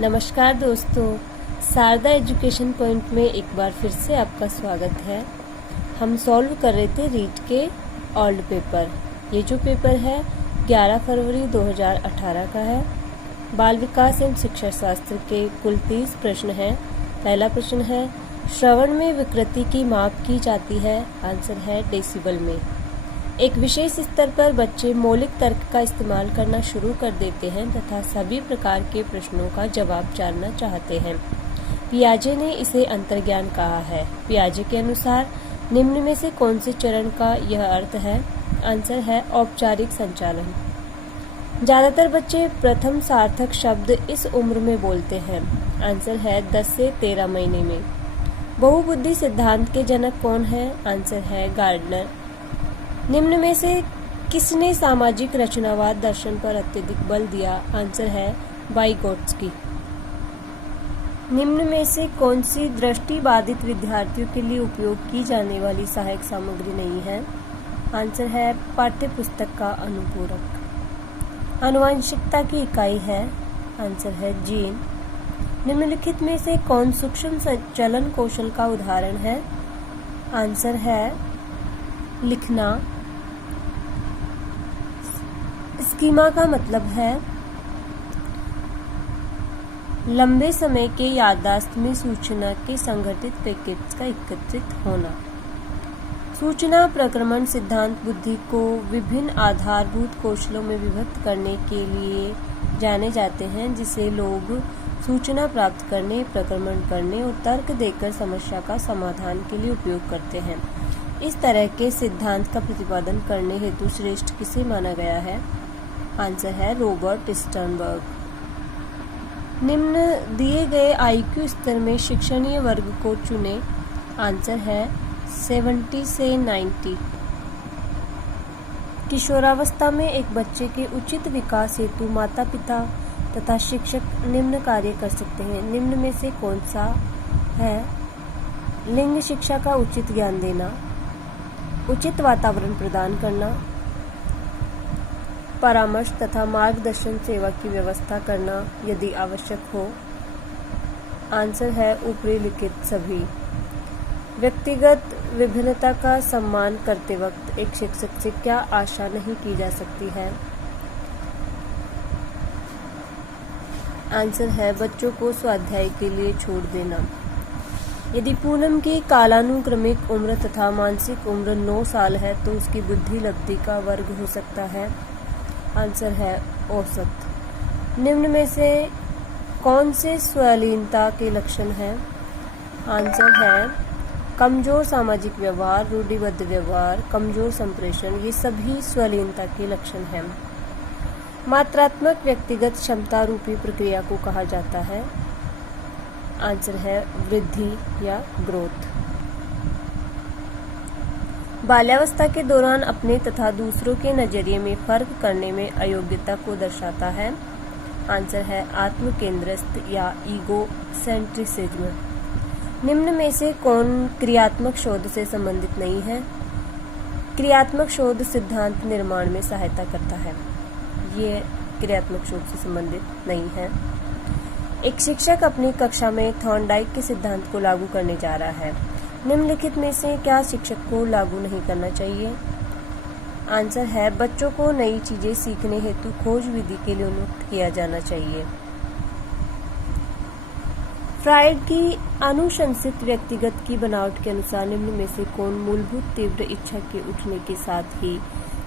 नमस्कार दोस्तों, Sharda education point में एक बार फिर से आपका स्वागत है। हम सॉल्व कर रहे थे रीट के ओल्ड पेपर। ये जो पेपर है 11 फरवरी 2018 का है। बाल विकास एवं शिक्षा शास्त्र के कुल 30 प्रश्न हैं। पहला प्रश्न है, श्रवण में विकृति की माप की जाती है। आंसर है डेसिबल में। एक विशेष स्तर पर बच्चे मौलिक तर्क का इस्तेमाल करना शुरू कर देते हैं तथा सभी प्रकार के प्रश्नों का जवाब जानना चाहते हैं। पियाजे ने इसे अंतर्ज्ञान कहा है। पियाजे के अनुसार निम्न में से कौन से चरण का यह अर्थ है? आंसर है औपचारिक संचालन। ज्यादातर बच्चे प्रथम सार्थक शब्द इस उम्र में बोलते हैं। आंसर है 10 से 13 महीने में। बहुबुद्धि सिद्धांत के जनक कौन है? आंसर है गार्डनर। निम्न में से किसने सामाजिक रचनावाद दर्शन पर अत्यधिक बल दिया? आंसर है वाइगोट्स्की। निम्न में से कौन सी दृष्टिबाधित विद्यार्थियों के लिए उपयोग की जाने वाली सहायक सामग्री नहीं है? आंसर है पाठ्य पुस्तक का अनुपूरक। आनुवंशिकता की इकाई है। आंसर है जीन। निम्नलिखित में से कौन सूक्ष्म चलन कौशल का उदाहरण है? आंसर है लिखना। स्कीमा का मतलब है लंबे समय के याददाश्त में सूचना के संगठित पैकेट्स का एकत्रित होना। सूचना प्रक्रमण सिद्धांत बुद्धि को विभिन्न आधारभूत कौशलों में विभक्त करने के लिए जाने जाते हैं, जिसे लोग सूचना प्राप्त करने, प्रक्रमण करने और तर्क देकर समस्या का समाधान के लिए उपयोग करते हैं। इस तरह के सिद्धांत का प्रतिपादन करने हेतु श्रेष्ठ किसे माना गया है? आंसर है रॉबर्ट स्टर्नबर्ग। निम्न दिए गए आईक्यू स्तर में शिक्षणीय वर्ग को चुने। आंसर है 70 से 90। किशोरावस्था में एक बच्चे के उचित विकास हेतु माता पिता तथा शिक्षक निम्न कार्य कर सकते हैं। निम्न में से कौन सा है? लिंग शिक्षा का उचित ज्ञान देना, उचित वातावरण प्रदान करना, परामर्श तथा मार्गदर्शन सेवा की व्यवस्था करना यदि आवश्यक हो। आंसर है ऊपरी लिखित सभी। व्यक्तिगत विभिन्नता का सम्मान करते वक्त एक शिक्षक से क्या आशा नहीं की जा सकती है? आंसर है बच्चों को स्वाध्याय के लिए छोड़ देना। यदि पूनम की कालानुक्रमिक उम्र तथा मानसिक उम्र 9 साल है तो उसकी बुद्धि लब्धि का वर्ग हो सकता है। आंसर है औसत। निम्न में से कौन से स्वलीनता के लक्षण हैं? आंसर है कमजोर सामाजिक व्यवहार, रूढ़िबद्ध व्यवहार, कमजोर संप्रेषण, ये सभी स्वलीनता के लक्षण हैं। मात्रात्मक व्यक्तिगत क्षमता रूपी प्रक्रिया को कहा जाता है। आंसर है वृद्धि या ग्रोथ। बाल्यावस्था के दौरान अपने तथा दूसरों के नजरिए में फर्क करने में अयोग्यता को दर्शाता है। आंसर है आत्म केंद्रस्थ या ईगो सेंट्रिसिज्म। निम्न में से कौन क्रियात्मक शोध से संबंधित नहीं है? क्रियात्मक शोध सिद्धांत निर्माण में सहायता करता है। ये क्रियात्मक शोध से संबंधित नहीं है। एक शिक्षक अपनी कक्षा में थॉर्नडाइक के सिद्धांत को लागू करने जा रहा है। निम्नलिखित में से क्या शिक्षक को लागू नहीं करना चाहिए? आंसर है बच्चों को नई चीजें सीखने हेतु खोज विधि के लिए उन्मुक्त किया जाना चाहिए। फ्राइड की अनुशंसित व्यक्तिगत की बनावट के अनुसार निम्न में से कौन मूलभूत तीव्र इच्छा के उठने के साथ ही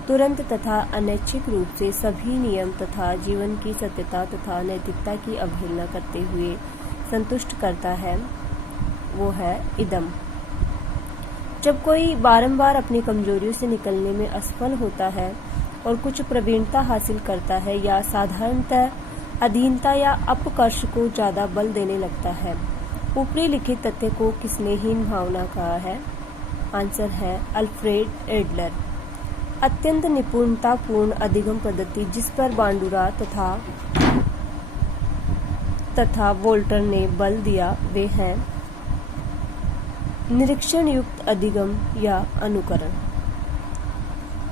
तुरंत तथा अनैच्छिक रूप से सभी नियम तथा जीवन की सत्यता तथा नैतिकता की अवहेलना करते हुए संतुष्ट करता है? वो है इदम। जब कोई बारंबार अपनी कमजोरियों से निकलने में असफल होता है और कुछ प्रवीणता हासिल करता है या साधारणतः अधीनता या अपकर्ष को ज्यादा बल देने लगता है, ऊपरी लिखित तथ्य को किसने हीन भावना कहा है? आंसर है अल्फ्रेड एडलर। अत्यंत निपुणतापूर्ण अधिगम पद्धति जिस पर बांडुरा तथा वोल्टर ने बल दिया वे हैं निरीक्षण युक्त अधिगम या अनुकरण।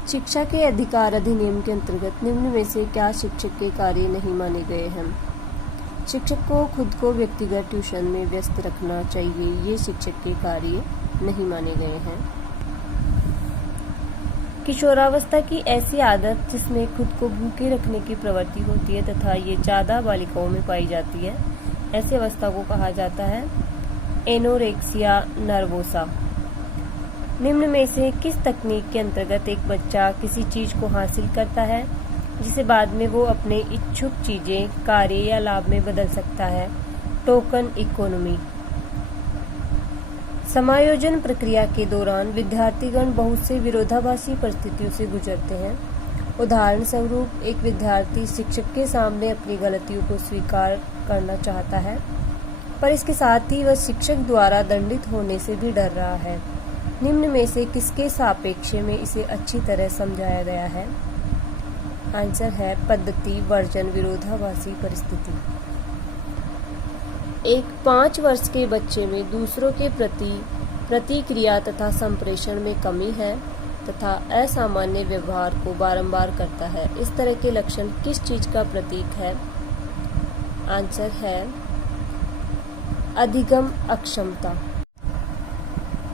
शिक्षा के अधिकार अधिनियम के अंतर्गत निम्न में से क्या शिक्षक के कार्य नहीं माने गए हैं? शिक्षक को खुद को व्यक्तिगत ट्यूशन में व्यस्त रखना चाहिए, ये शिक्षक के कार्य नहीं माने गए हैं। किशोरावस्था की ऐसी आदत जिसमें खुद को भूखे रखने की प्रवृत्ति होती है तथा ये ज़्यादा बालिकाओं में पाई जाती है, ऐसी अवस्था को कहा जाता है एनोरेक्सिया नर्वोसा। निम्न में से किस तकनीक के अंतर्गत एक बच्चा किसी चीज को हासिल करता है जिसे बाद में वो अपने इच्छुक चीजें, कार्य या लाभ में बदल सकता है? Token economy. समायोजन प्रक्रिया के दौरान विद्यार्थीगण बहुत से विरोधाभासी परिस्थितियों से गुजरते हैं। उदाहरण स्वरूप, एक विद्यार्थी शिक्षक के सामने अपनी गलतियों को स्वीकार करना चाहता है, पर इसके साथ ही वह शिक्षक द्वारा दंडित होने से भी डर रहा है। निम्न में से किसके सापेक्ष में इसे अच्छी तरह समझाया गया है? आंसर है पद्धति वर्जन विरोधाभासी परिस्थिति। एक 5 वर्ष के बच्चे में दूसरों के प्रति प्रतिक्रिया तथा संप्रेषण में कमी है तथा असामान्य व्यवहार को बारंबार करता है। इस तरह के लक्षण किस चीज का प्रतीक है? आंसर है अधिगम अक्षमता।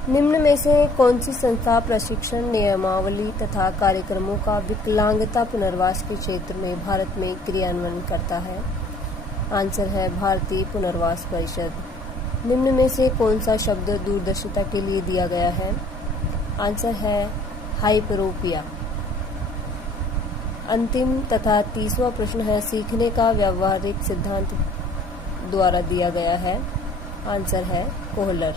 निम्न में से कौन सी संस्था प्रशिक्षण नियमावली तथा कार्यक्रमों का विकलांगता पुनर्वास के क्षेत्र में भारत में क्रियान्वयन करता है? आंसर है भारतीय पुनर्वास परिषद। निम्न में से कौन सा शब्द दूरदर्शिता के लिए दिया गया है? आंसर है हाइपरोपिया। अंतिम तथा 30वां प्रश्न है सीखने का व्यावहारिक सिद्धांत द्वारा दिया गया है? आंसर है कोहलर।